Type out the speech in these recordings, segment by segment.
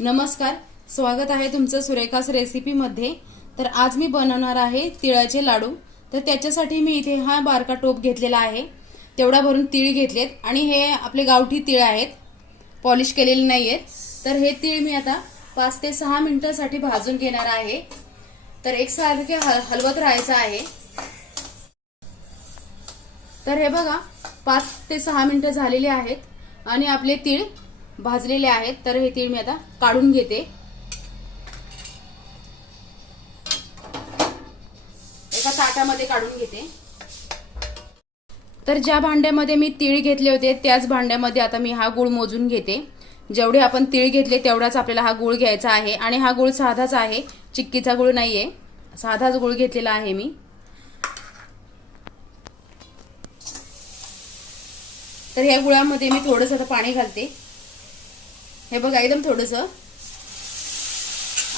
नमस्कार स्वागत आहे तुमचं सुरेखास रेसिपीमध्ये तर आज मी बनवणार आहे तिळाचे लाडू. तर त्याच्यासाठी मी इथे हा बारका टोप घेतलेला आहे. तेवढा भरून तीळ घेतलेत आणि हे आपले गावठी तीळ आहेत. पॉलिश केलेले नाही आहेत तर हे तीळ मी आता पाच ते सहा मिनटासाठी भाजून घेणार आहे. तर एकसारखे हल हलवत राहायचं आहे. तर हे बघा पाच ते सहा मिनिटं झालेली आहेत आणि आपले तीळ भाजलेले आहेत तर हे तीळ मी आता काढून घेते. एका ताटामध्ये काढून घेते. तर ज्या भांड्यामध्ये मी तीळ घेतले होते त्याच भांड्यामध्ये आता मी हा गुळ मोजून घेते. जेवढे आपण तीळ घेतले तेवढाच आपल्याला हा गुळ घ्यायचा आहे. आणि हा गुळ साधाच आहे चिक्कीचा गुळ नाहीये. साधाच गुळ घेतलेला आहे मी. तर या गुळामध्ये मी थोडंसं आता पाणी घालते. हे बघा एकदम थोडंसं.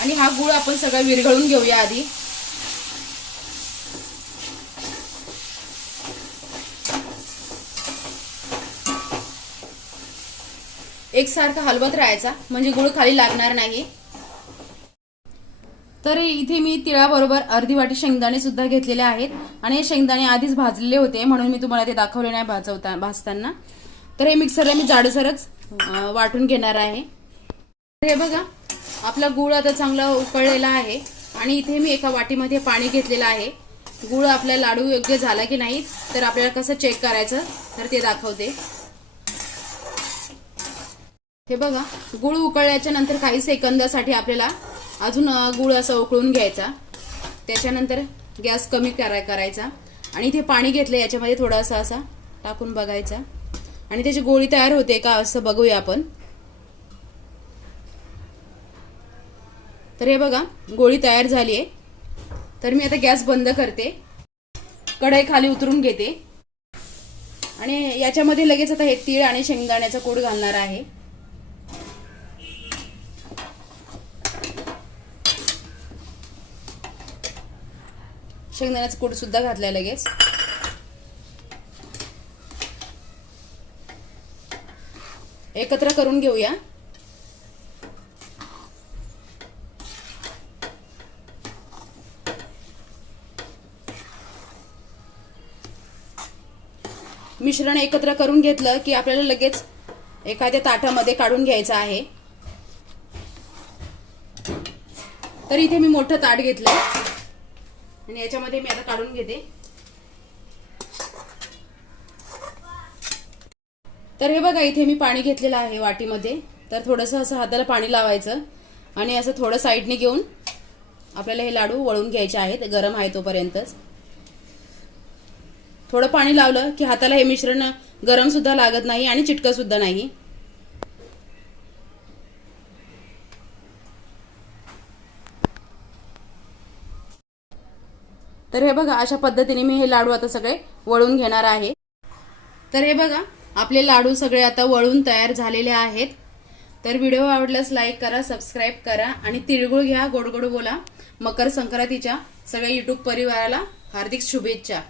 आणि हा गुळ आपण सगळं विरघळून घेऊया आधी. एकसारखा हलवत राहायचा म्हणजे गुळ खाली लागणार नाही. तर इथे मी तिळाबरोबर अर्धी वाटी शेंगदाणे सुद्धा घेतलेले आहेत. आणि हे शेंगदाणे आधीच भाजलेले होते म्हणून मी तुम्हाला ते दाखवले नाही भाजवता भाजताना. तर हे मिक्सरला मी जाडसरच वाटून घेणार आहे. तर हे बघा आपला गूळ आता चांगला उकळलेला आहे आणि इथे मी एका वाटीमध्ये पाणी घेतलेलं आहे. गूळ आपला लाडू योग्य झाला की नाही तर आपल्याला कसं चेक करायचं तर ते दाखवते. हे बघा गुळ उकळल्याच्या नंतर काही सेकंदासाठी आपल्याला अजून गूळ गुळ असं उकळून घ्यायचा. त्याच्यानंतर गॅस कमी करा करायचा. आणि इथे पाणी घेतलं याच्यामध्ये थोडासा असा टाकून बघायचा. आणि त्याची गोळी तयार होते का असं बघूया आपण. तर हे बघा गोळी तयार झाली आहे. तर मी आता गॅस बंद करते. कढई खाली उतरून घेते. आणि याच्यामध्ये लगेच आता हे तीळ आणि शेंगदाण्याचा कूड घालणार आहे. शेंगदाण्याचा कूड सुद्धा घातलाय लगेच. एकत्र करून घेऊया. मिश्रण एकत्र करून घेतलं की आपल्याला लगेच एखाद्या ताटामध्ये काढून घ्यायचं आहे. तर इथे मी मोठं ताट घेतलं आणि याच्यामध्ये मी आता काढून घेते. तर हे बघा इथे मी पाणी घेतलेलं आहे वाटीमध्ये. तर थोडंसं असं हाताला पाणी लावायचं आणि असं थोडं साईडने घेऊन आपल्याला हे लाडू वळून घ्यायचे आहेत गरम आहे तोपर्यंतच. थोडं पाणी लावलं की हाताला हे मिश्रण गरमसुद्धा लागत नाही आणि चिटकंसुद्धा नाही. तर हे बघा अशा पद्धतीने मी हे लाडू आता सगळे वळून घेणार आहे. तर हे बघा आपले लाडू सगळे आता वळून तयार झालेले आहेत. तर व्हिडिओ आवडल्यास लाईक करा सबस्क्राईब करा आणि तिळगुळ घ्या गोड गोड बोला. मकर संक्रांतीच्या सगळ्या युट्यूब परिवाराला हार्दिक शुभेच्छा.